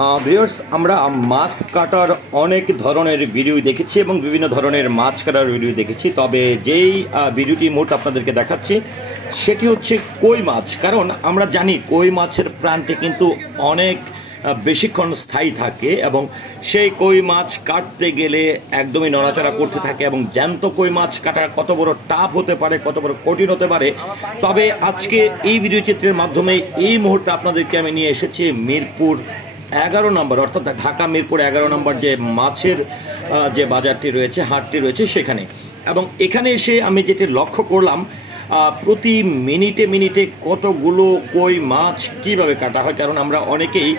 Viewers, আমরা মাছ কাটার অনেক ধরনের ভিডিও দেখেছি এবং বিভিন্ন ধরনের মাছ কাটার ভিডিও দেখেছি। তবে যেই ভিডিওটি মোট আপনাদেরকে দেখাচ্ছি সেটি হচ্ছে কই মাছ। কারণ আমরা জানি কই মাছের প্রাণটি কিন্তু অনেক বেশিক্ষণ স্থায়ী থাকে এবং সেই কই মাছ কাটতে গেলে একদমই নড়াচড়া করতে থাকে এবং জ্যান্ত কই মাছ কাটা কত বড় টাফ হতে পারে, কত বড় কঠিন হতে পারে। তবে আজকে এই ভিডিও চিত্রের মাধ্যমে এই মুহূর্তে আপনাদেরকে আমি নিয়ে এসেছি মিরপুর 11 নম্বর, অর্থাৎ ঢাকা মিরপুর 11 নম্বর যে মাছের যে বাজারটি রয়েছে, হাটটি রয়েছে সেখানে। এবং এখানে এসে আমি যেটি লক্ষ্য করলাম, প্রতি মিনিটে মিনিটে কতগুলো কই মাছ কিভাবে কাটা হয়। কারণ আমরা অনেকেই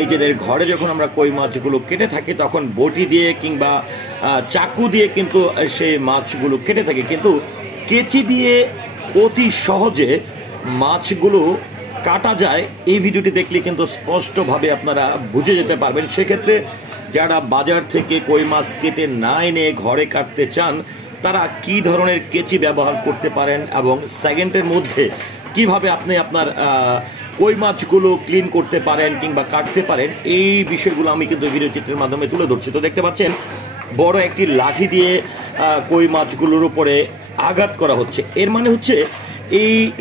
নিজেদের ঘরে যখন আমরা কই মাছগুলো কেটে থাকি তখন বটি দিয়ে কিংবা চাকু দিয়ে কিন্তু সেই মাছগুলো কেটে থাকি, কিন্তু কেচি দিয়ে অতি সহজে মাছগুলো কাটা যায়। এই ভিডিওটি দেখলে কিন্তু স্পষ্টভাবে আপনারা বুঝে যেতে পারবেন। সেক্ষেত্রে যারা বাজার থেকে কই মাছ কেটে না এনে ঘরে কাটতে চান তারা কি ধরনের কেচি ব্যবহার করতে পারেন এবং সেকেন্ডের মধ্যে কিভাবে আপনি আপনার কই মাছগুলো ক্লিন করতে পারেন কিংবা কাটতে পারেন, এই বিষয়গুলো আমি কিন্তু ভিডিও চিত্রের মাধ্যমে তুলে ধরছি। তো দেখতে পাচ্ছেন বড় একটি লাঠি দিয়ে কই মাছগুলোর উপরে আঘাত করা হচ্ছে। এর মানে হচ্ছে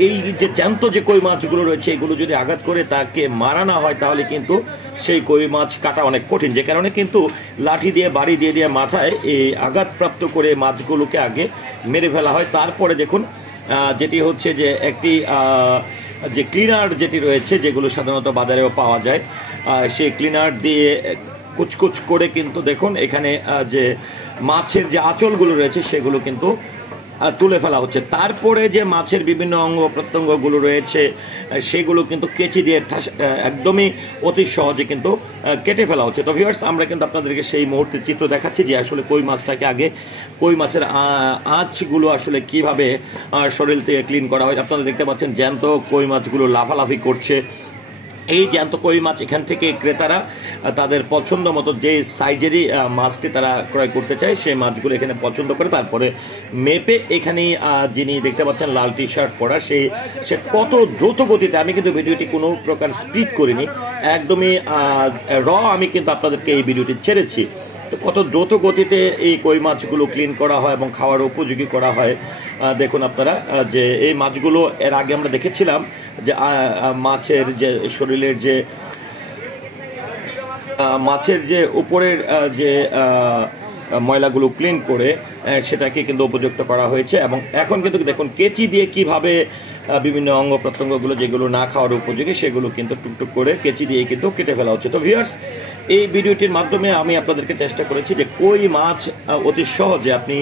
এই যে জ্যান্ত যে কই মাছগুলো রয়েছে এগুলো যদি আঘাত করে তাকে মারা না হয় তাহলে কিন্তু সেই কই মাছ কাটা অনেক কঠিন। যে কারণে কিন্তু লাঠি দিয়ে বাড়ি দিয়ে দিয়ে মাথায় এই আঘাতপ্রাপ্ত করে মাছগুলোকে আগে মেরে ফেলা হয়। তারপরে দেখুন যেটি হচ্ছে যে একটি যে ক্লিনার যেটি রয়েছে, যেগুলো সাধারণত বাজারেও পাওয়া যায়, সেই ক্লিনার দিয়ে কুচকুচ করে কিন্তু দেখুন এখানে যে মাছের যে আঁচলগুলো রয়েছে সেগুলো কিন্তু তুলে ফেলা হচ্ছে। তারপরে যে মাছের বিভিন্ন অঙ্গ প্রত্যঙ্গগুলো রয়েছে সেগুলো কিন্তু কেচি দিয়ে একদমই অতি সহজে কিন্তু কেটে ফেলা হচ্ছে। তো ভিউয়ার্স, আমরা কিন্তু আপনাদেরকে সেই মুহূর্তের চিত্র দেখাচ্ছি যে আসলে কই মাছটাকে আগে কই মাছের আঁচগুলো আসলে কিভাবে শরীর থেকে ক্লিন করা হয়। আপনারা দেখতে পাচ্ছেন জ্যান্ত কই মাছগুলো লাফালাফি করছে। এই জ্যান্ত কই মাছ এখান থেকে ক্রেতারা তাদের পছন্দ মতো যে সাইজেরই মাছটি তারা ক্রয় করতে চায় সেই মাছগুলো এখানে পছন্দ করে তারপরে মেপে এখানে যিনি দেখতে পাচ্ছেন লাল টি শার্ট পরা সে কত দ্রুত গতিতে, আমি কিন্তু ভিডিওটি কোনো প্রকার স্পিড করিনি, একদমই আমি কিন্তু আপনাদেরকে এই ভিডিওটি ছেড়েছি। তো কত দ্রুত গতিতে এই কই মাছগুলো ক্লিন করা হয় এবং খাওয়ার উপযোগী করা হয়। দেখুন আপনারা যে এই মাছগুলো এর আগে আমরা দেখেছিলাম যে মাছের যে শরীরের যে মাছের যে উপরের যে ময়লাগুলো ক্লিন করে সেটাকে কিন্তু উপযুক্ত করা হয়েছে। এবং এখন কিন্তু দেখুন কেচি দিয়ে কিভাবে বিভিন্ন অঙ্গ প্রত্যঙ্গগুলো যেগুলো না খাওয়ার উপযোগী সেগুলো কিন্তু টুকটুক করে কেচি দিয়ে কিন্তু কেটে ফেলা হচ্ছে। তো ভিউয়ার্স, এই ভিডিওটির মাধ্যমে আমি আপনাদেরকে চেষ্টা করেছি যে কই মাছ অতি সহজে আপনি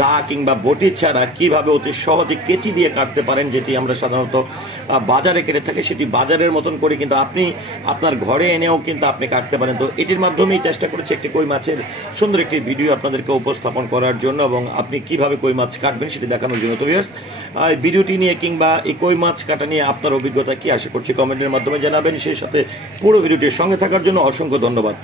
দা কিংবা বটি ছাড়া কিভাবে অতি সহজে কেচি দিয়ে কাটতে পারেন, যেটি আমরা সাধারণত বাজারে কেটে থাকি সেটি বাজারের মতন করে কিন্তু আপনি আপনার ঘরে এনেও কিন্তু আপনি কাটতে পারেন। তো এটির মাধ্যমেই চেষ্টা করেছি একটি কই মাছের সুন্দর একটি ভিডিও আপনাদেরকে উপস্থাপন করার জন্য এবং আপনি কিভাবে কই মাছ কাটবেন সেটি দেখানোর জন্য। তো ভিউয়ার্স, ভিডিওটি নিয়ে কিংবা এই কই মাছ কাটা নিয়ে আপনার অভিজ্ঞতা কি, আশা করছি কমেন্টের মাধ্যমে জানাবেন। সেই সাথে পুরো ভিডিওটির সঙ্গে থাকার জন্য অসংখ্য ধন্যবাদ।